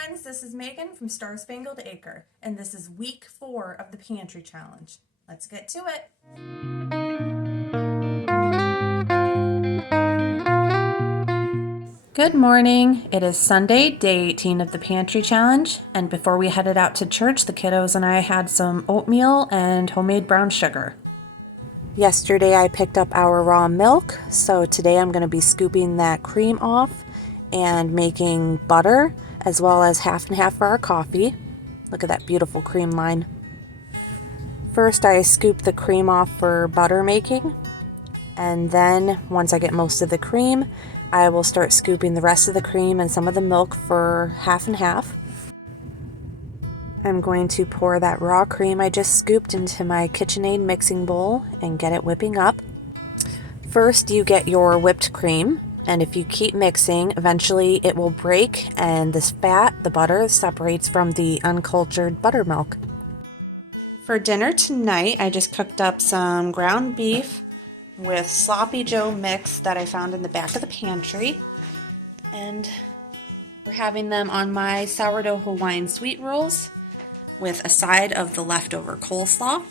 friends, this is Megan from Star Spangled Acre, and this is week 4 of the Pantry Challenge. Let's get to it. Good morning. It is Sunday, day 18 of the Pantry Challenge, and before we headed out to church, the kiddos and I had some oatmeal and homemade brown sugar. Yesterday I picked up our raw milk, so today I'm going to be scooping that cream off and making butter, as well as half and half for our coffee. Look at that beautiful cream line. First I scoop the cream off for butter making, and then once I get most of the cream, I will start scooping the rest of the cream and some of the milk for half and half. I'm going to pour that raw cream I just scooped into my KitchenAid mixing bowl and get it whipping up. First, you get your whipped cream, and if you keep mixing, eventually it will break and this fat, the butter, separates from the uncultured buttermilk. For dinner tonight, I just cooked up some ground beef with sloppy joe mix that I found in the back of the pantry, and we're having them on my sourdough Hawaiian sweet rolls with a side of the leftover coleslaw.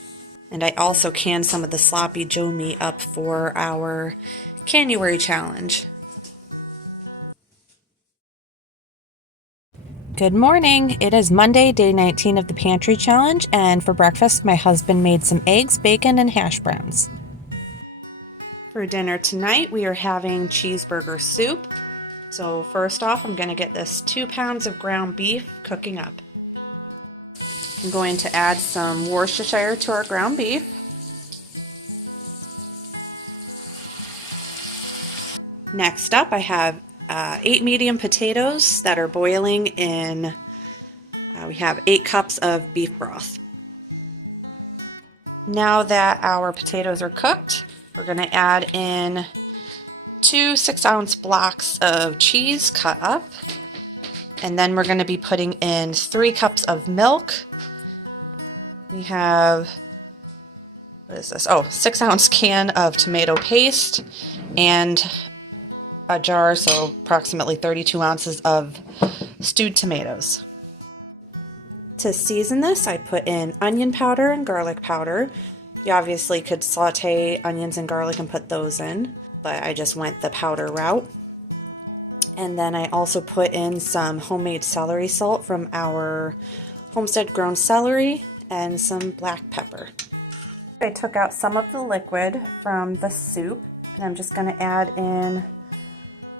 And I also canned some of the sloppy joe meat up for our January challenge. Good morning. It is Monday, day 19 of the Pantry Challenge, and for breakfast my husband made some eggs, bacon, and hash browns. For dinner tonight we are having cheeseburger soup. So first off, I'm going to get this 2 pounds of ground beef cooking up. I'm going to add some Worcestershire to our ground beef. Next up, I have 8 medium potatoes that are boiling in, we have 8 cups of beef broth. Now that our potatoes are cooked, we're going to add in 2 6-ounce blocks of cheese cut up. And then we're going to be putting in 3 cups of milk. We have, what is this? Oh, 6-ounce can of tomato paste and a jar, so approximately 32 ounces of stewed tomatoes. To season this, I put in onion powder and garlic powder. You obviously could saute onions and garlic and put those in, but I just went the powder route. And then I also put in some homemade celery salt from our homestead grown celery and some black pepper. I took out some of the liquid from the soup, and I'm just going to add in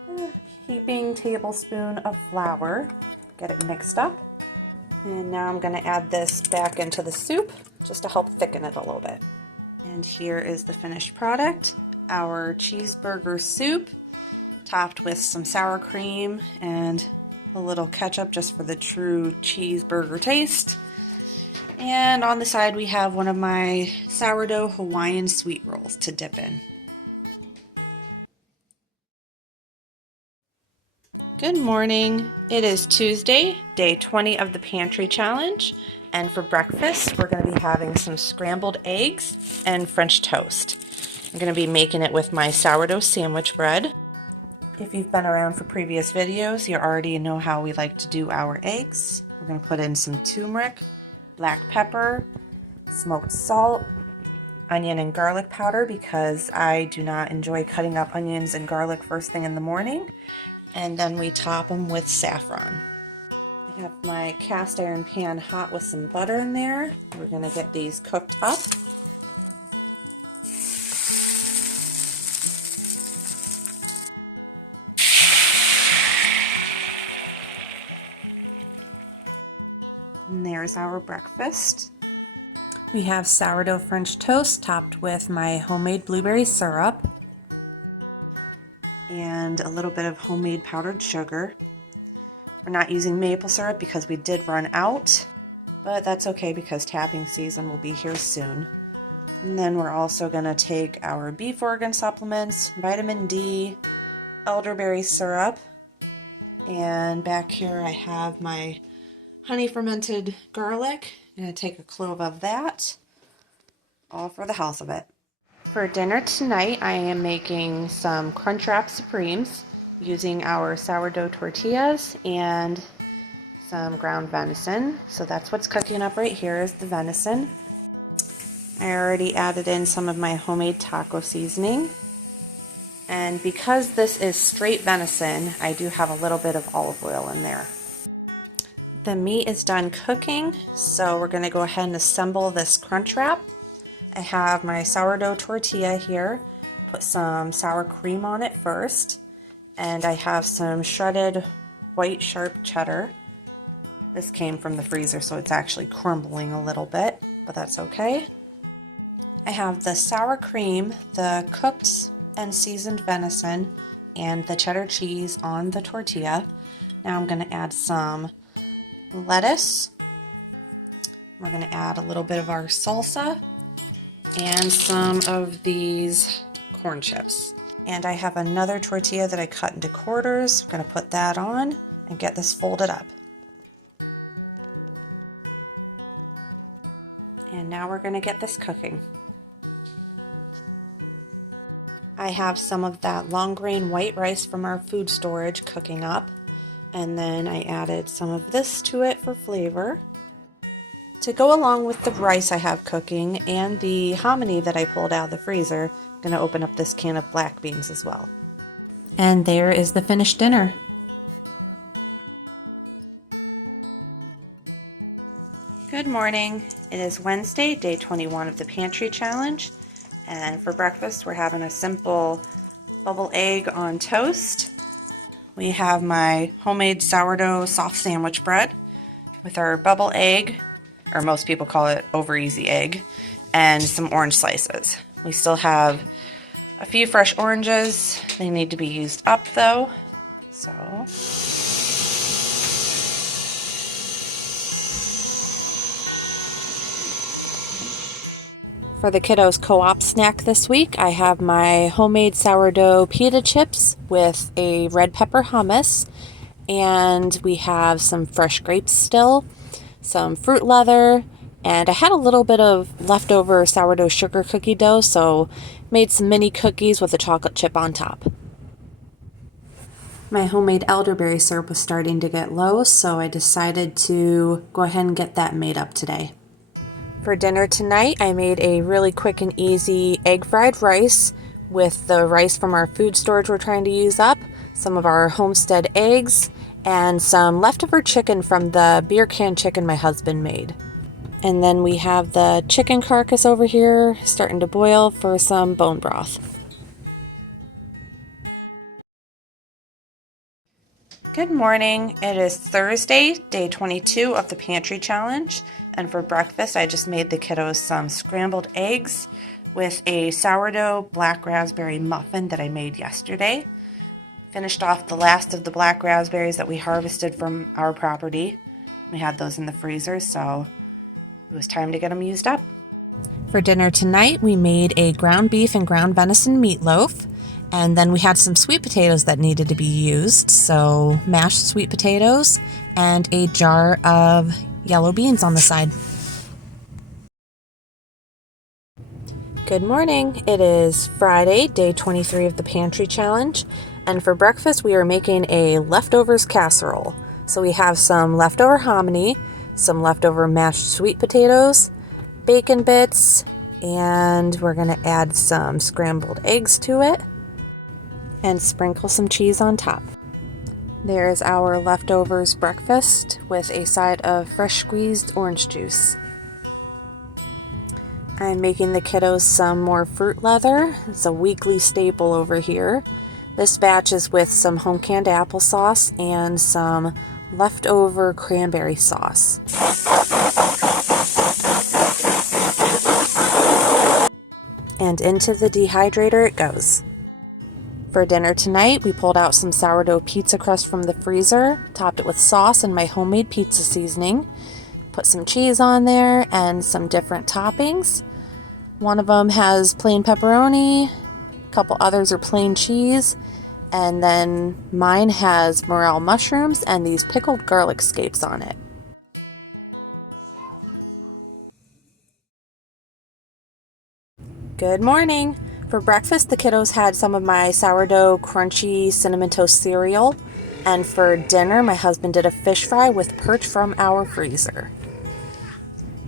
a heaping tablespoon of flour, get it mixed up. And now I'm going to add this back into the soup just to help thicken it a little bit. And here is the finished product, our cheeseburger soup, topped with some sour cream and a little ketchup just for the true cheeseburger taste. And on the side we have one of my sourdough Hawaiian sweet rolls to dip in. Good morning. It is Tuesday, day 20 of the Pantry Challenge, and for breakfast we're going to be having some scrambled eggs and French toast. I'm going to be making it with my sourdough sandwich bread. If you've been around for previous videos, you already know how we like to do our eggs. We're going to put in some turmeric, black pepper, smoked salt, onion and garlic powder because I do not enjoy cutting up onions and garlic first thing in the morning. And then we top them with saffron. I have my cast iron pan hot with some butter in there. We're going to get these cooked up. And there's our breakfast. We have sourdough French toast topped with my homemade blueberry syrup and a little bit of homemade powdered sugar. We're not using maple syrup because we did run out, but that's okay because tapping season will be here soon. And then we're also going to take our beef organ supplements, vitamin D, elderberry syrup, and back here I have my honey fermented garlic. I'm going to take a clove of that, all for the health of it. For dinner tonight, I am making some Crunchwrap Supremes using our sourdough tortillas and some ground venison. So that's what's cooking up right here is the venison. I already added in some of my homemade taco seasoning. And because this is straight venison, I do have a little bit of olive oil in there. The meat is done cooking, so we're going to go ahead and assemble this crunch wrap. I have my sourdough tortilla here. Put some sour cream on it first. And I have some shredded white sharp cheddar. This came from the freezer, so it's actually crumbling a little bit, but that's okay. I have the sour cream, the cooked and seasoned venison, and the cheddar cheese on the tortilla. Now I'm going to add some lettuce. We're going to add a little bit of our salsa and some of these corn chips. And I have another tortilla that I cut into quarters. I'm going to put that on and get this folded up. And now we're going to get this cooking. I have some of that long grain white rice from our food storage cooking up. And then I added some of this to it for flavor. To go along with the rice I have cooking and the hominy that I pulled out of the freezer, I'm going to open up this can of black beans as well. And there is the finished dinner. Good morning. It is Wednesday, day 21 of the Pantry Challenge. And for breakfast, we're having a simple bubble egg on toast. We have my homemade sourdough soft sandwich bread with our bubble egg, or most people call it over easy egg, and some orange slices. We still have a few fresh oranges. They need to be used up though. So for the kiddos' co-op snack this week, I have my homemade sourdough pita chips with a red pepper hummus, and we have some fresh grapes still, some fruit leather, and I had a little bit of leftover sourdough sugar cookie dough, so made some mini cookies with a chocolate chip on top. My homemade elderberry syrup was starting to get low, so I decided to go ahead and get that made up today. For dinner tonight, I made a really quick and easy egg fried rice with the rice from our food storage we're trying to use up, some of our homestead eggs, and some leftover chicken from the beer can chicken my husband made. And then we have the chicken carcass over here starting to boil for some bone broth. Good morning. It is Thursday, day 22 of the Pantry Challenge. And for breakfast, I just made the kiddos some scrambled eggs with a sourdough black raspberry muffin that I made yesterday. Finished off the last of the black raspberries that we harvested from our property. We had those in the freezer, so it was time to get them used up. For dinner tonight, we made a ground beef and ground venison meatloaf. And then we had some sweet potatoes that needed to be used, so mashed sweet potatoes and a jar of yellow beans on the side. Good morning. It is Friday, day 23 of the Pantry Challenge, and for breakfast we are making a leftovers casserole. So we have some leftover hominy, some leftover mashed sweet potatoes, bacon bits, and we're going to add some scrambled eggs to it and sprinkle some cheese on top. There's our leftovers breakfast with a side of fresh squeezed orange juice. I'm making the kiddos some more fruit leather. It's a weekly staple over here. This batch is with some home canned applesauce and some leftover cranberry sauce. And into the dehydrator it goes. For dinner tonight, we pulled out some sourdough pizza crust from the freezer, topped it with sauce and my homemade pizza seasoning, put some cheese on there and some different toppings. One of them has plain pepperoni, a couple others are plain cheese, and then mine has morel mushrooms and these pickled garlic scapes on it. Good morning! For breakfast, the kiddos had some of my sourdough crunchy cinnamon toast cereal. And for dinner, my husband did a fish fry with perch from our freezer.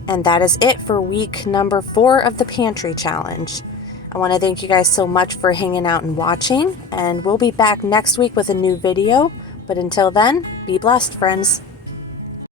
And that is it for week number 4 of the Pantry Challenge. I want to thank you guys so much for hanging out and watching, and we'll be back next week with a new video. But until then, be blessed, friends.